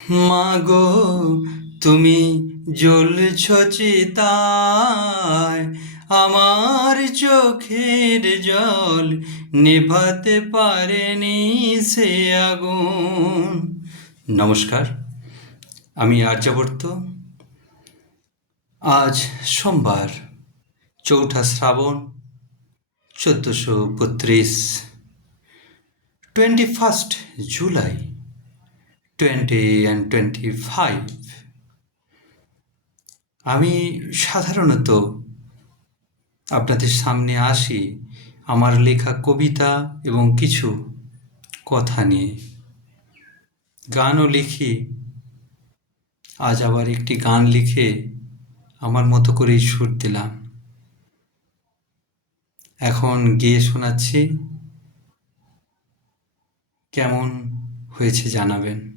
মাগো, তুমি জ্বলছ চিতায়, আমার চোখের জল নেভাতে পারেনি সে আগুন। নমস্কার, আমি আর্যাবর্ত। আজ সোমবার, চৌঠা শ্রাবণ, চোদ্দোশো বত্রিশ twenty first July twenty and twenty five আমি সাধারণত আপনাদের সামনে আসি আমার লেখা কবিতা এবং কিছু কথা নিয়ে। গানও লিখি। আজ আবার একটি গান লিখে আমার মতো করেই সুর দিলাম। এখন গিয়ে শোনাচ্ছি। কেমন হয়েছে জানাবেন।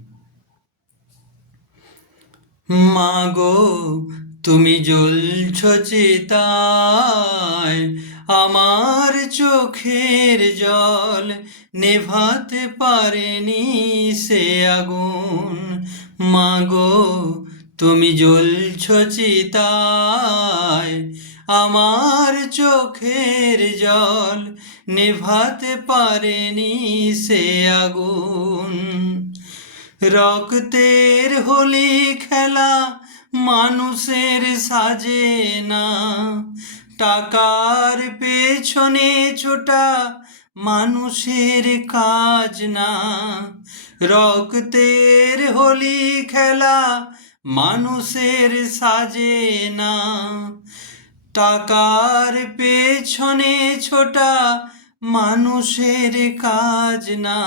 মাগো, তুমি জ্বলছ চিতায়, আমার চোখের জল নেভাতে পারেনি সে আগুন। মাগো, তুমি জ্বলছ চিতায়, আমার চোখের জল নেভাতে পারেনি সে আগুন। রক্তের হোলি খেলা মানুষের সাজে না। টাকার পেছনে ছোটা মানুষের কাজ না। রক্তের হোলি খেলা মানুষের সাজে না। টাকার পেছনে ছোটা মানুষের কাজ না,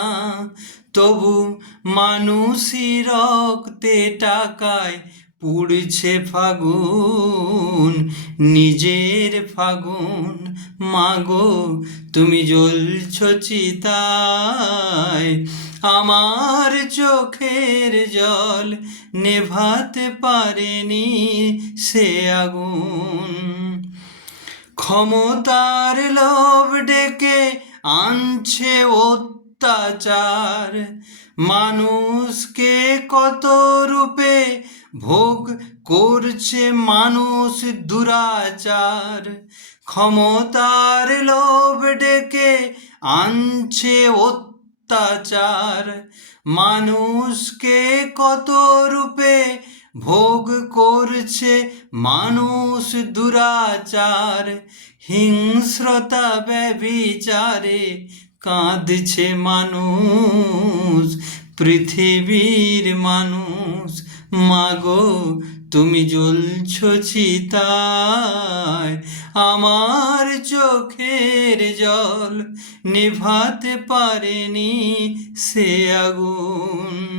তবু মানুষই রক্তে টাকায় পুড়ছে ফাগুন, নিজের ফাগুন। মাগো, তুমি জ্বলছ চিতায়, আমার চোখের জল নেভাতে পারেনি সে আগুন। ক্ষমতার লোভ ডেকে আনছে অত্যাচার। মানুষকে কত রূপে ভোগ করছে মানুষ দুরাচার। ক্ষমতার লোভ ডেকে আনছে অত্যাচার। মানুষকে কত রূপে ভোগ করছে মানুষ দুরাচার, হিংস্রতা ব্যবিচারে কাঁদছে মানুষ, পৃথিবীর মানুষ। মাগো, তুমি জ্বলছ চিতায়, আমার চোখের জল নিভাতে পারেনি সে আগুন।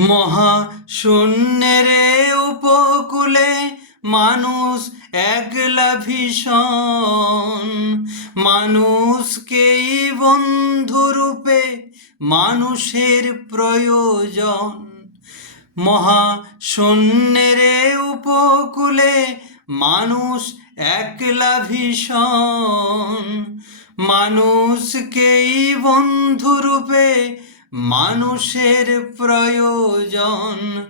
মহা শূন্যের উপকূলে মানুষ একলা ভীষণ। মানুষকেই বন্ধুরূপে মানুষের প্রয়োজন। মহা শূন্যের উপকূলে মানুষ একলা ভীষণ। মানুষকেই বন্ধুরূপে মানুষের প্রয়োজন,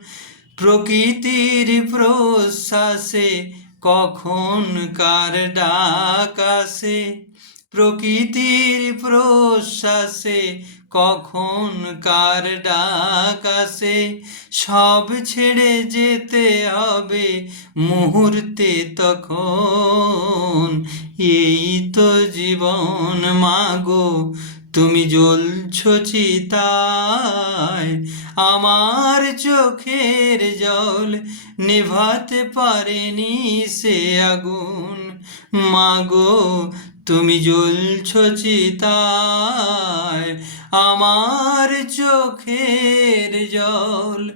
প্রকৃতির প্রশ্বাসে কখন কার ডাক আসে? প্রকৃতির প্রশ্বাসে কখন কার ডাক আসে? সব ছেড়ে যেতে হবে মুহূর্তে তখন। এই তো জীবন মাগো তুমি জ্বলছ চিতায় আমার চোখের জল নেভাতে পারেনি সে আগুন। মাগো, তুমি জ্বলছ চিতায় আমার চোখের জল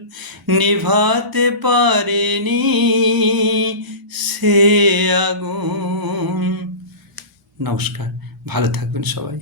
নিভাতে পারেনি সে আগুন। নমস্কার, ভালো থাকবেন সবাই।